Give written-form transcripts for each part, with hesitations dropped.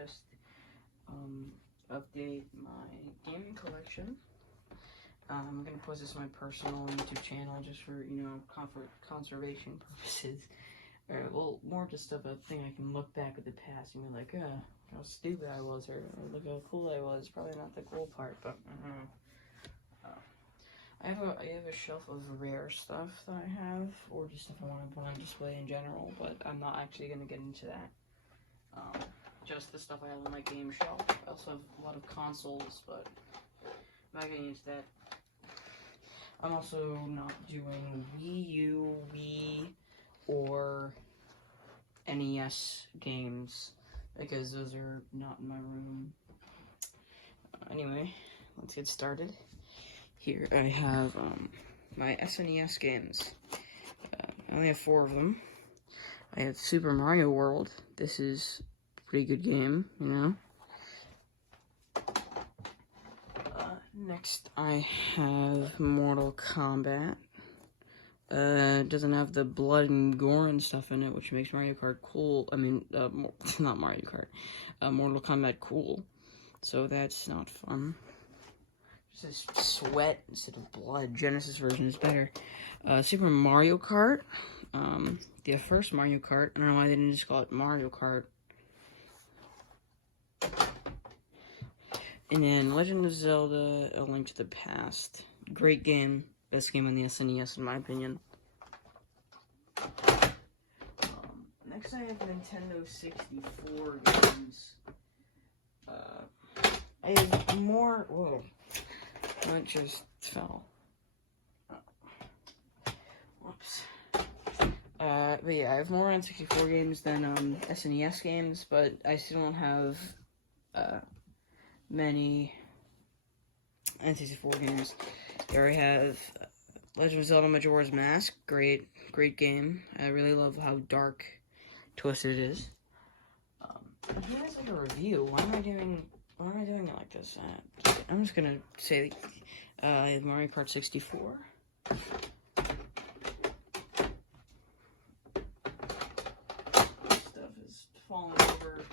just update my gaming collection. I'm gonna post this on my personal YouTube channel just for, you know, conservation purposes. Well, more just stuff a thing I can look back at the past and be like, how stupid I was, or look how cool I was. Probably not the cool part, but I have a shelf of rare stuff that I have, or just stuff I want to put on display in general. But I'm not actually gonna get into that. Just the stuff I have on my game shelf. I also have a lot of consoles, but I'm not getting into that. I'm also not doing Wii U, Wii, or NES games, because those are not in my room. Anyway, let's get started. Here I have my SNES games. I only have 4 of them. I have Super Mario World. This is a pretty good game, you know. Next I have Mortal Kombat. It doesn't have the blood and gore and stuff in it, which makes Mario Kart cool. I mean, not Mario Kart. Mortal Kombat cool. So that's not fun. Just sweat instead of blood. Genesis version is better. Super Mario Kart. The first Mario Kart. I don't know why they didn't just call it Mario Kart. And then Legend of Zelda: A Link to the Past. Great game. Best game on the SNES, in my opinion. Next I have Nintendo 64 games. I have more... Whoa. That just fell. Whoops. But yeah, I have more N64 games than SNES games, but I still don't have many N64 games. Here I have Legend of Zelda: Majora's Mask. Great game. I really love how dark, twisted it is. Here is like a review. Why am I doing it like this? I'm just gonna say I have Mario Kart 64. Stuff is falling over.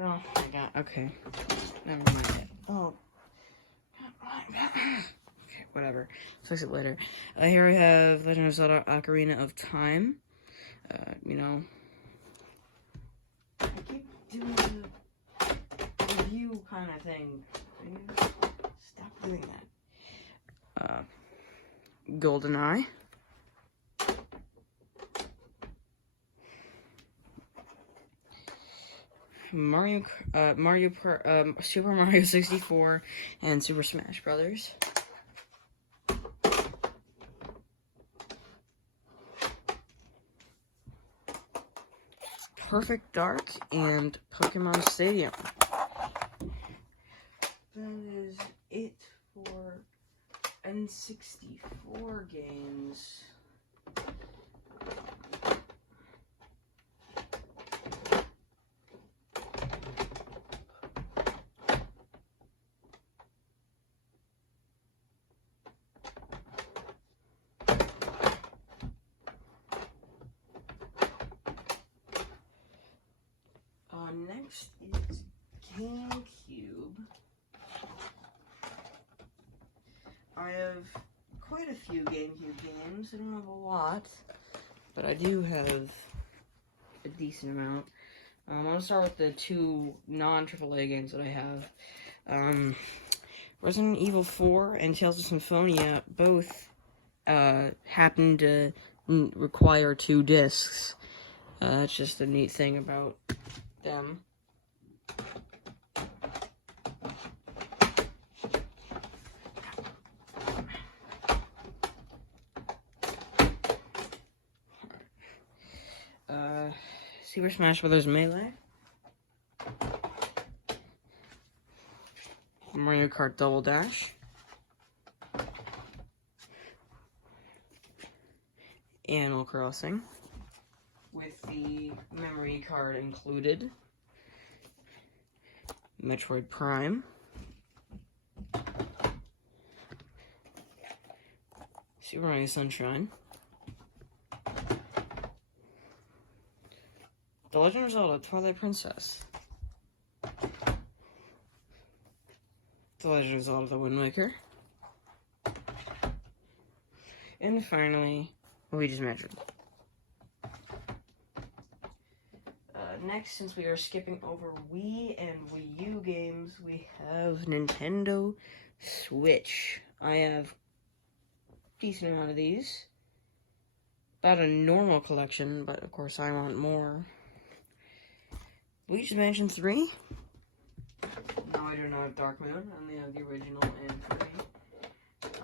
Oh my god, okay. Never mind. Oh. Okay, whatever. Fix it later. Here we have Legend of Zelda: Ocarina of Time. You know, I keep doing the review kind of thing. Stop doing that. GoldenEye. Super Mario 64, and Super Smash Brothers. Perfect Dark and Pokemon Stadium. That is it for N64 games. Next is GameCube. I have quite a few GameCube games. I don't have a lot, but I do have a decent amount. I'm gonna start with the 2 non-AAA games that I have. Resident Evil 4 and Tales of Symphonia both happen to require 2 discs. It's just a neat thing about them. Super Smash Bros. Melee. Mario Kart Double Dash. Animal Crossing. With the memory card included. Metroid Prime. Super Mario Sunshine. The Legend of Zelda Twilight Princess. The Legend of Zelda The Wind Waker. And finally, Luigi's Mansion. Next, since we are skipping over Wii and Wii U games, we have Nintendo Switch. I have a decent amount of these. About a normal collection, but of course I want more. Luigi's Mansion 3. No, I do not have Dark Moon. I only have the original and 3.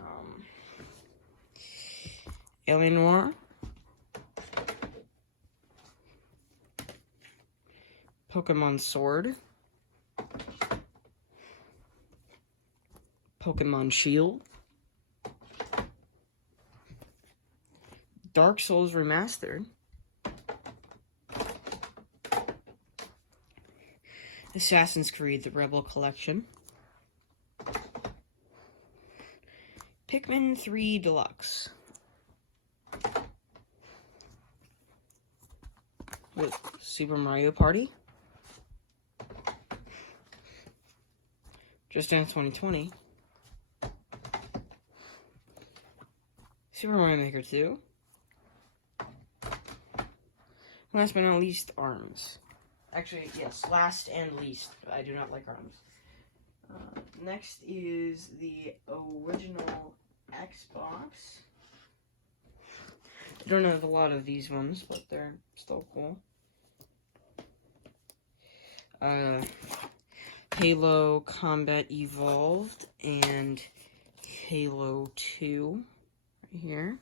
Alien Noir. Pokemon Sword. Pokemon Shield. Dark Souls Remastered. Assassin's Creed The Rebel Collection. Pikmin 3 Deluxe. With Super Mario Party. Just Dance 2020. Super Mario Maker 2. Last but not least, ARMS. Actually, yes, last and least. I do not like ARMS. Next is the original Xbox. I don't have a lot of these ones, but they're still cool. Halo Combat Evolved and Halo 2 right here.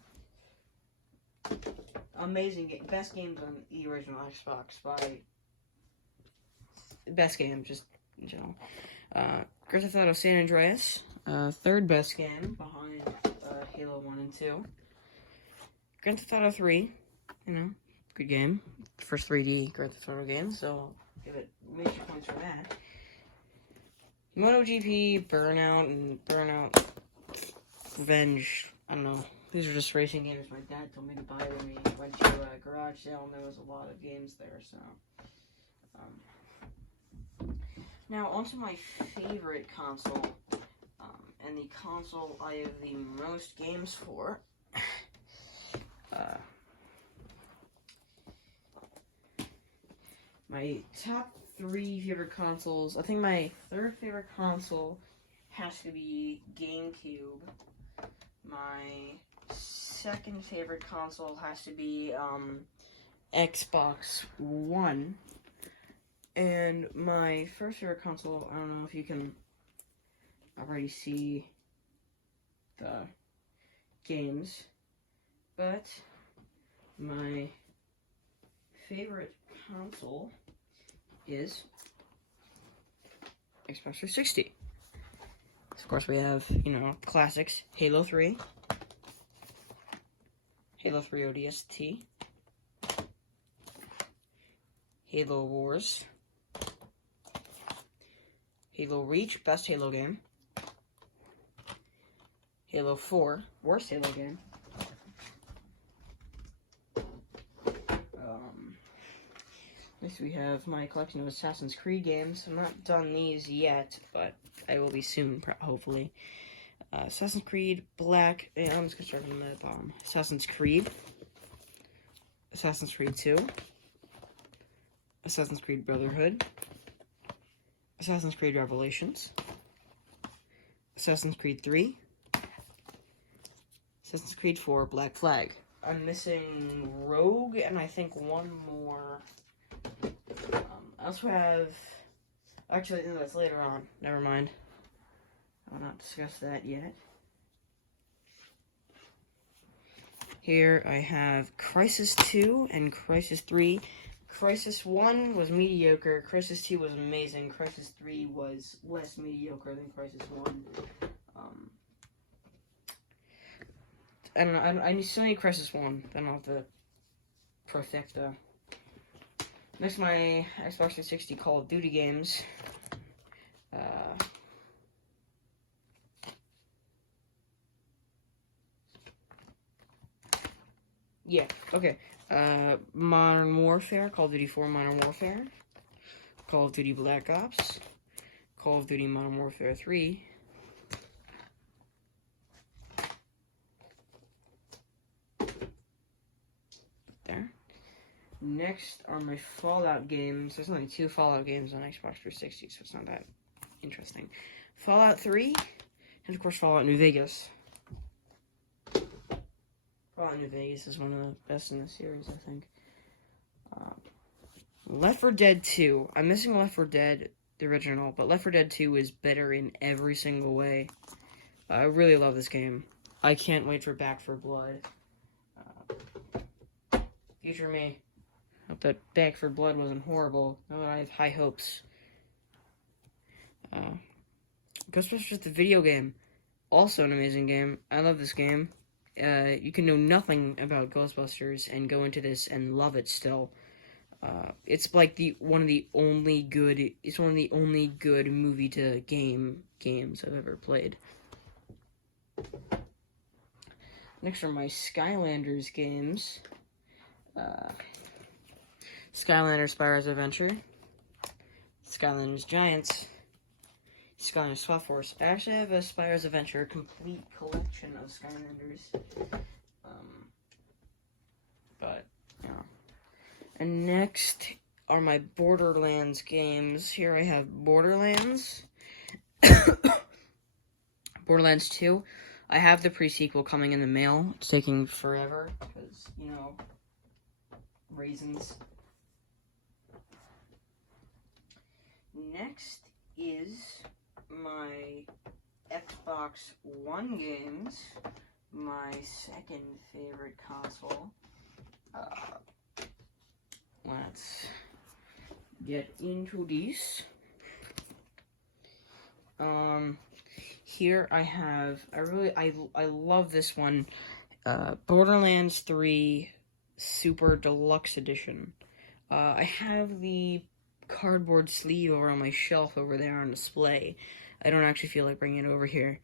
Amazing game. Best games on the original Xbox by... Best game, just in general. Grand Theft Auto San Andreas. Third best game behind Halo 1 and 2. Grand Theft Auto 3. You know, good game. First 3D Grand Theft Auto game, so give it major points for that. MotoGP, Burnout, and Burnout Revenge. I don't know. These are just racing games my dad told me to buy when we went to a garage sale, and there was a lot of games there, so... Now, onto my favorite console, and the console I have the most games for. My top 3 favorite consoles, I think my third favorite console has to be GameCube. My second favorite console has to be Xbox One. And my first favorite console, I don't know if you can already see the games, but my favorite console is Xbox 360. So of course we have, you know, classics, Halo 3, Halo 3 ODST, Halo Wars, Halo Reach, best Halo game. Halo 4, worst Halo game. Next we have my collection of Assassin's Creed games. I'm not done these yet, but I will be soon, hopefully. Assassin's Creed Black, I'm just gonna start from the bottom. Assassin's Creed. Assassin's Creed 2. Assassin's Creed Brotherhood. Assassin's Creed Revelations. Assassin's Creed 3. Assassin's Creed 4 Black Flag. I'm missing Rogue and I think one more. I also have... Actually, no, that's later on. Never mind. I will not discuss that yet. Here I have Crisis 2 and Crisis 3. Crisis 1 was mediocre, Crisis 2 was amazing, Crisis 3 was less mediocre than Crisis 1. I don't know, I still need Crisis 1, I don't have the Perfecta. Next, my Xbox 360 Call of Duty games. Yeah, okay. Modern Warfare, Call of Duty 4 Modern Warfare, Call of Duty Black Ops, Call of Duty Modern Warfare 3, there. Next are my Fallout games. There's only 2 Fallout games on Xbox 360, so it's not that interesting. Fallout 3, and of course Fallout New Vegas. Fallout New Vegas is one of the best in the series, I think. Left 4 Dead 2. I'm missing Left 4 Dead, the original, but Left 4 Dead 2 is better in every single way. I really love this game. I can't wait for Back 4 Blood. Future me. Hope that Back 4 Blood wasn't horrible. No, I have high hopes. Ghostbusters the video game. Also an amazing game. I love this game. You can know nothing about Ghostbusters and go into this and love it still. It's like one of the only good movie to games I've ever played. Next are my Skylanders games. Skylanders Spyro's Adventure, Skylanders Giants, Skylanders Swap Force. I actually have a Spyro's Adventure complete collection of Skylanders. But, you know. And next are my Borderlands games. Here I have Borderlands. Borderlands 2. I have the pre-sequel coming in the mail. It's taking forever because, you know, reasons. Next is my Xbox One games, my second favorite console. Let's get into these. Here I have, I love this one, Borderlands 3 Super Deluxe Edition. I have the cardboard sleeve over on my shelf over there on display. I don't actually feel like bringing it over here.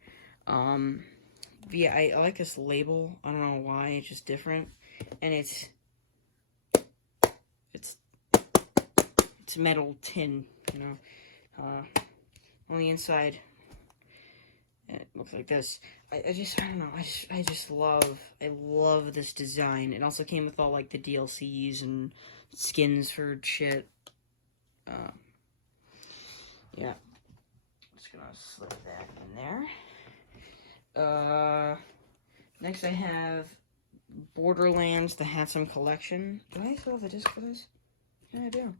Yeah, I like this label. I don't know why, it's just different. And it's metal tin, you know. On the inside, it looks like this. I don't know, I love this design. It also came with all, like, the DLCs and skins for shit. Yeah. Just gonna slip that in there. Next I have Borderlands, the Handsome Collection. Do I still have the disc for this? Yeah, I do.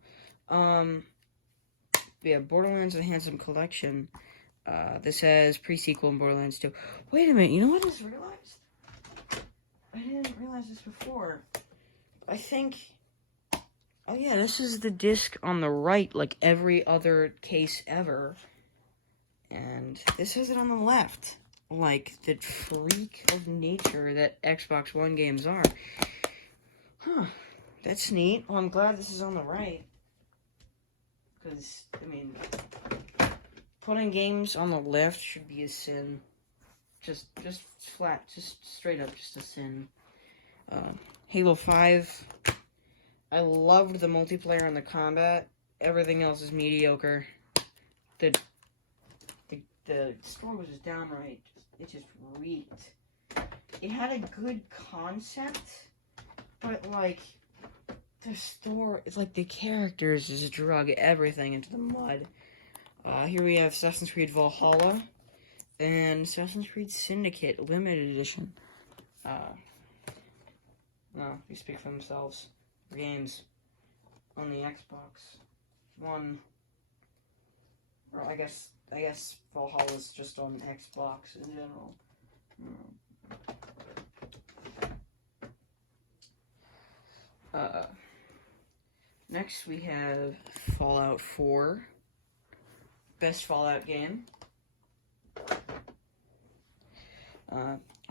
Yeah, Borderlands, the Handsome Collection. This has pre-sequel in Borderlands 2. Wait a minute, you know what I just realized? I didn't realize this before. I think... Oh yeah, this is the disc on the right, like every other case ever. And this has it on the left. Like, the freak of nature that Xbox One games are. Huh. That's neat. Well, I'm glad this is on the right. Because, I mean, putting games on the left should be a sin. Just flat, just straight up, just a sin. Halo 5. I loved the multiplayer and the combat. Everything else is mediocre. The story was just downright, it just reeked. It had a good concept, but, like, the story, it's like the characters just drug everything into the mud. Here we have Assassin's Creed Valhalla and Assassin's Creed Syndicate Limited Edition. No, they speak for themselves. Games on the Xbox One. Or I guess Valhalla's just on Xbox in general. Next we have Fallout 4. Best Fallout game.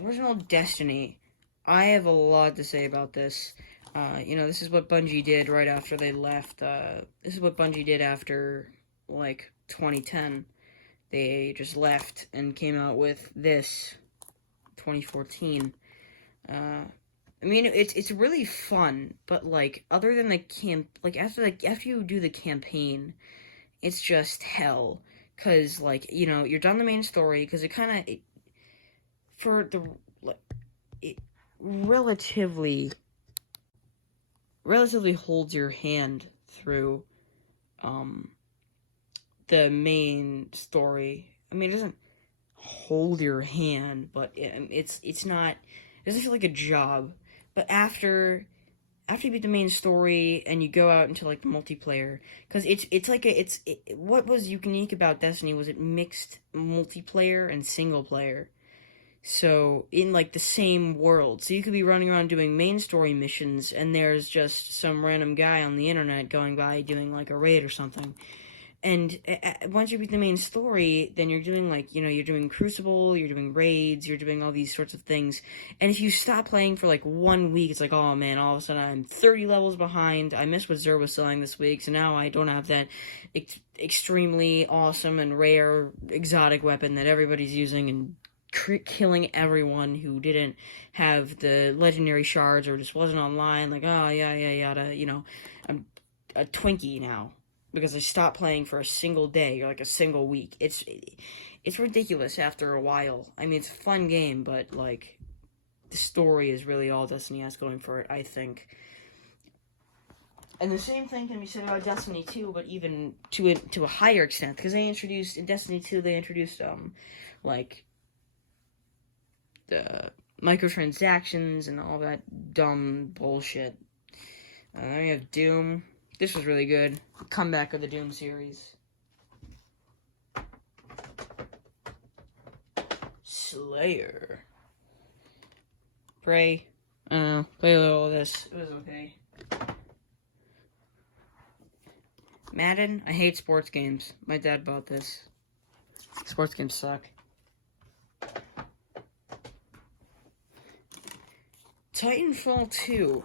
Original Destiny. I have a lot to say about this. You know, this is what Bungie did right after they left. This is what Bungie did after, like, 2010. They just left and came out with this, 2014. I mean, it's really fun, but like other than the after you do the campaign, it's just hell. Cause like you're done the main story because it kind of for the like it relatively holds your hand through um the main story. I mean, it doesn't hold your hand, but it's not. It doesn't feel like a job. But after you beat the main story and you go out into like the multiplayer, because what was unique about Destiny was it mixed multiplayer and single player. So in like the same world, so you could be running around doing main story missions, and there's just some random guy on the internet going by doing like a raid or something. And once you beat the main story, then you're doing you're doing Crucible, you're doing raids, you're doing all these sorts of things. And if you stop playing for like 1 week, it's like, oh man, all of a sudden I'm 30 levels behind. I missed what Zer was selling this week, so now I don't have that extremely awesome and rare exotic weapon that everybody's using and killing everyone who didn't have the legendary shards or just wasn't online. Like, oh yeah, yada. I'm a Twinkie now because I stopped playing for a single day or like a single week. It's ridiculous after a while. I mean, it's a fun game, but like the story is really all Destiny has going for it, I think. And the same thing can be said about Destiny 2, but even to a higher extent, because in Destiny 2 they introduced like the microtransactions and all that dumb bullshit. Then we have Doom. This was really good. Comeback of the Doom series. Slayer. Prey. I don't know. Play a little of this. It was okay. Madden. I hate sports games. My dad bought this. Sports games suck. Titanfall 2.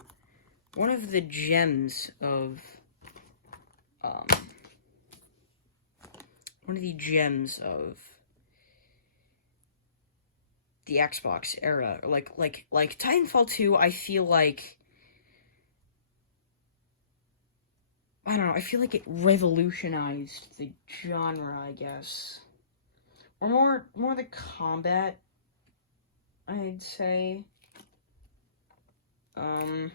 One of the gems of the Xbox era. Like Titanfall 2, I feel like I don't know, I feel like it revolutionized the genre, I guess. Or more the combat, I'd say. I'm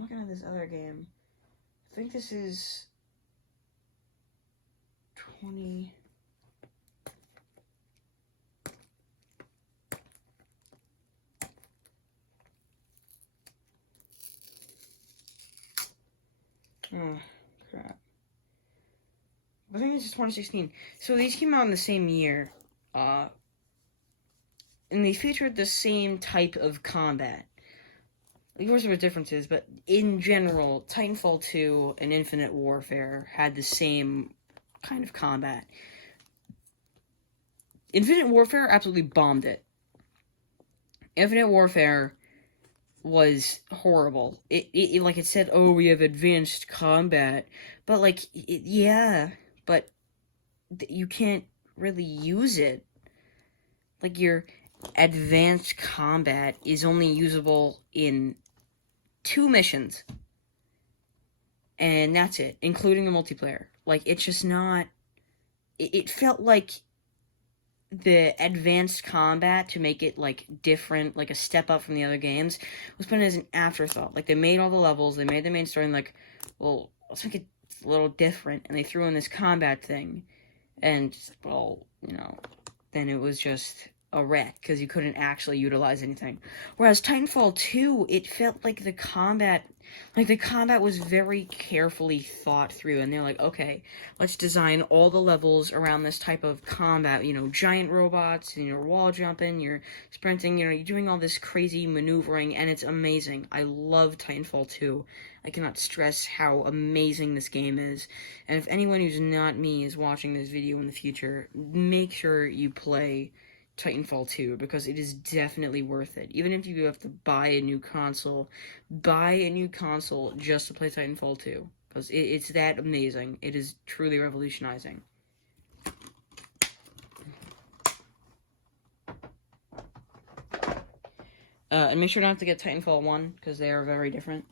looking at this other game. I think this is 20. Oh, crap. I think this is 2016. So these came out in the same year. And they featured the same type of combat. Of course, there were differences, but in general, Titanfall 2 and Infinite Warfare had the same kind of combat. Infinite Warfare absolutely bombed it. Infinite Warfare was horrible. It like it said, oh, we have advanced combat, but like, yeah, but you can't really use it. Like, your advanced combat is only usable in 2 missions, and that's it, including the multiplayer. Like, it's just not. It felt like the advanced combat, to make it like different, like a step up from the other games, was put in as an afterthought. Like, they made all the levels, they made the main story, and like, well, let's make it a little different, and they threw in this combat thing, and well, then it was just a wreck because you couldn't actually utilize anything. Whereas Titanfall 2, it felt like the combat was very carefully thought through, and they're like, okay, let's design all the levels around this type of combat. Giant robots, and you're wall jumping, you're sprinting, you're doing all this crazy maneuvering, and it's amazing. I love Titanfall 2. I cannot stress how amazing this game is. And if anyone who's not me is watching this video in the future, make sure you play Titanfall 2, because it is definitely worth it. Even if you have to buy a new console just to play Titanfall 2, because it's that amazing. It is truly revolutionizing. And make sure not to get Titanfall 1, because they are very different.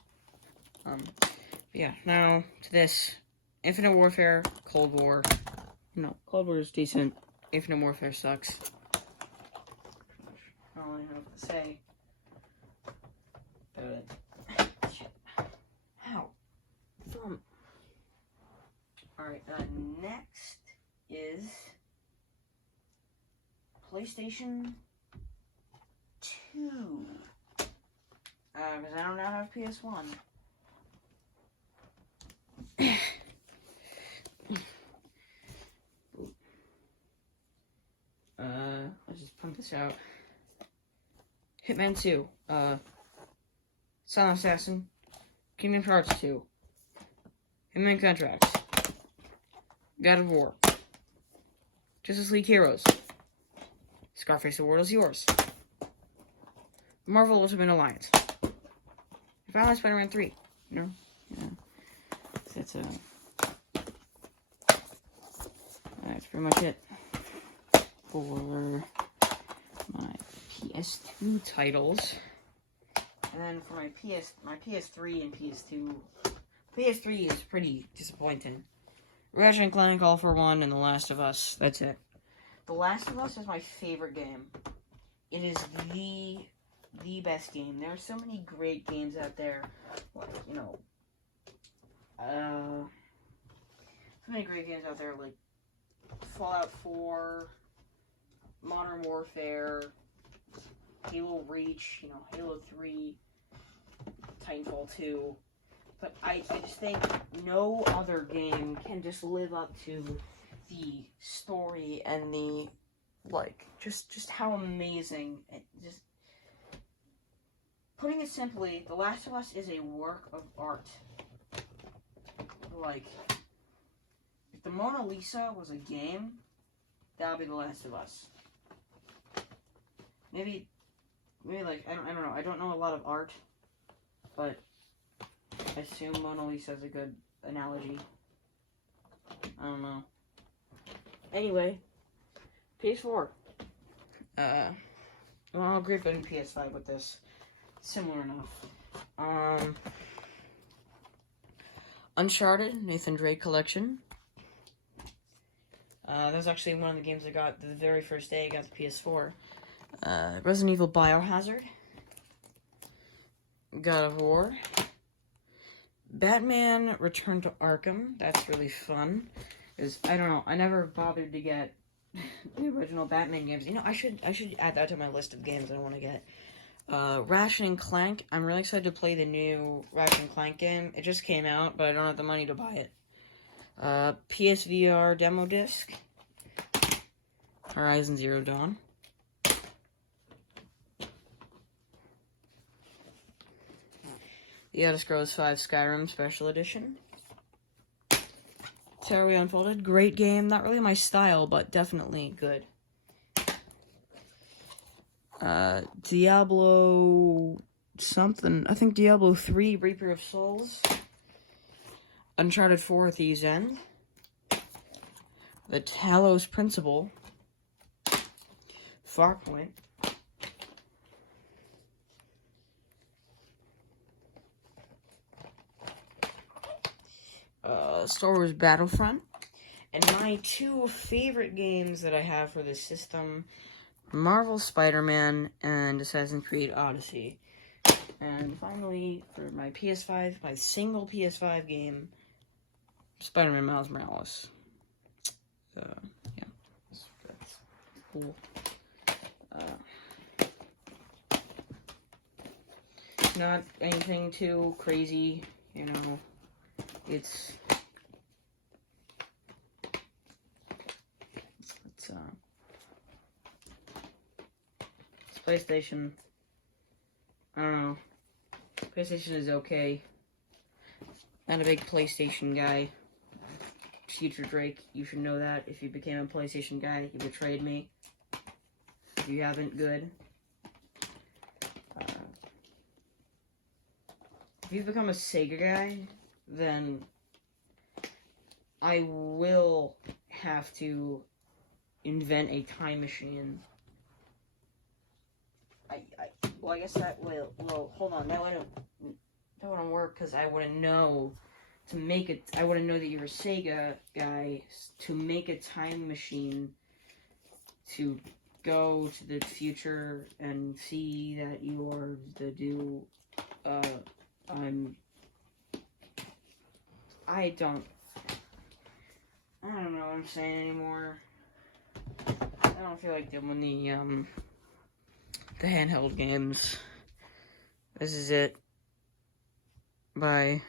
Yeah, now to this. Infinite Warfare, Cold War. No, Cold War is decent. Infinite Warfare sucks. I don't really know what to say. Shit. Ow. Thumb. Alright, next is PlayStation 2. Because I do not have PS1. Let's just pump this out. Hitman 2, Silent Assassin, Kingdom Hearts 2, Hitman Contracts, God of War, Justice League Heroes, Scarface Award is yours, Marvel Ultimate Alliance, Finally Spider-Man 3, you know? Yeah. That's pretty much it for my PS2 titles. And then for my PS3 and PS2, PS3 is pretty disappointing. Ratchet & Clank, All for One, and The Last of Us. That's it. The Last of Us is my favorite game. It is the best game. There are so many great games out there, like, you know, so many great games out there, like Fallout 4, Modern Warfare, Halo Reach, you know, Halo 3, Titanfall 2. But I just think no other game can just live up to the story and the, like, just how amazing, just, putting it simply, The Last of Us is a work of art. Like, if the Mona Lisa was a game, that would be The Last of Us. Maybe like, I don't know. I don't know a lot of art, but I assume Mona Lisa is a good analogy. I don't know. Anyway, PS4. Well, I'll group in PS5 with this. Similar enough. Uncharted, Nathan Drake Collection. That was actually one of the games I got the very first day I got the PS4. Resident Evil Biohazard. God of War. Batman Return to Arkham. That's really fun. Because, I don't know, I never bothered to get the original Batman games. You know, I should add that to my list of games I want to get. Ratchet & Clank. I'm really excited to play the new Ratchet & Clank game. It just came out, but I don't have the money to buy it. PSVR demo disc. Horizon Zero Dawn. The Elder Scrolls V Skyrim Special Edition. Terra Unfolded. Great game. Not really my style, but definitely good. Diablo something. I think Diablo 3 Reaper of Souls. Uncharted 4 Thieves' End. The Talos Principle. Farpoint. Star Wars Battlefront. And my two favorite games that I have for this system, Marvel Spider-Man and Assassin's Creed Odyssey. And finally, for my PS5, my single PS5 game, Spider-Man Miles Morales. Yeah, that's cool. Not anything too crazy, you know. It's PlayStation. I don't know. PlayStation is okay. Not a big PlayStation guy. Future Drake, you should know that. If you became a PlayStation guy, you betrayed me. If you haven't, good. If you become a Sega guy, then I will have to invent a time machine. Well, I guess that will. Well, hold on. That wouldn't work because I wouldn't know to make it. I wouldn't know that you're a Sega guy to make a time machine to go to the future and see that you are the new. I don't know what I'm saying anymore. I don't feel like doing the handheld games. This is it. Bye.